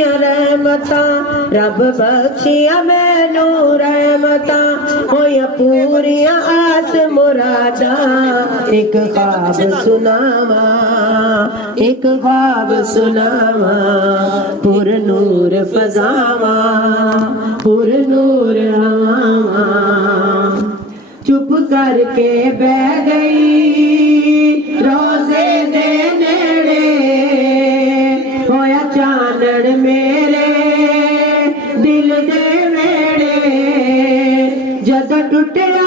दिया रहमतां, रब बख्शिया मैनू रहमतां, होया पूरियां आस मुरादा। एक ख्वाब सुनावा, एक ख्वाब सुनावा, पुर नूर फजावा, पुर नूर हवावा। चुप करके बह गई रोजे दे नेड़े, होया चानन मेरे दिल दे वेड़े, जद टुटिया